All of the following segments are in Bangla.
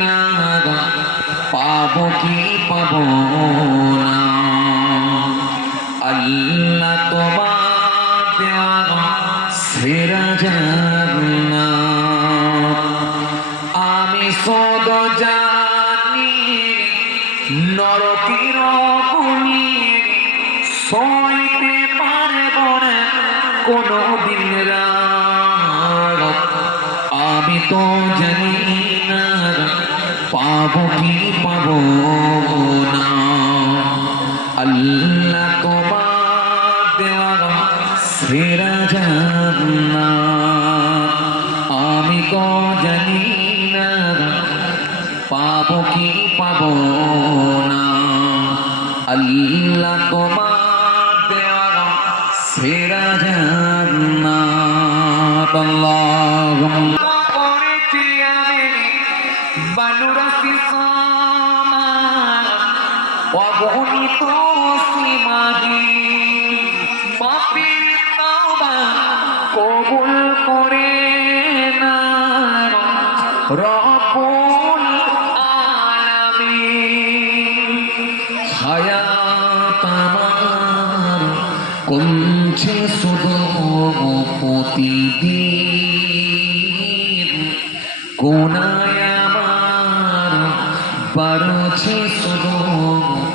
না পাবো কি পাবো না? আল্লাহ তোমার দেওয়া সেরা জান্নাত। আমি সদ জানি, নরকের সইতে পারব না কোনো দিন আমি তো জানি পাবো কি পাবো না? আল্লাহ তোমার দেওয়া সেরা আমি জানি আল্লাহুম্মা অগণিত সীমাহী মাফির তাওবা করে না রব্বুল আলামিন হায়াত আমার কমছে শুধু প্রতিদিন কোনায় আমার বাড়ছে শুধু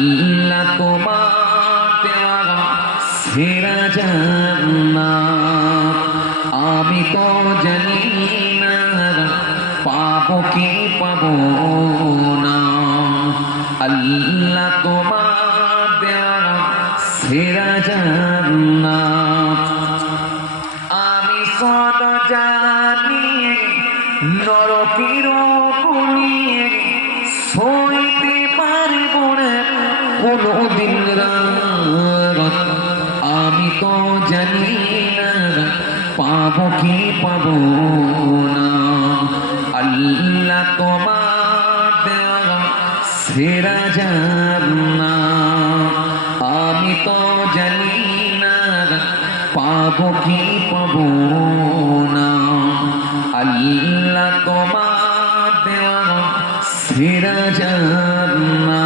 আল্লাহ তোমার সেরা জান্নাত। আমি তো জানি না কি পাবো না। আল্লাহ তোমার সেরা জান্নাত। আমি সদ জানি, নরকের গুণিয়ে সইতে পারব না কোনো দিন আমি তো জানি না, পাবো কি পাবো না। আল্লাহ তোমার সেরা জান্নাত। আমি তো জানি না, পাবো কি পাবো না। আল্লাহ তোমার সেরা জান্নাত।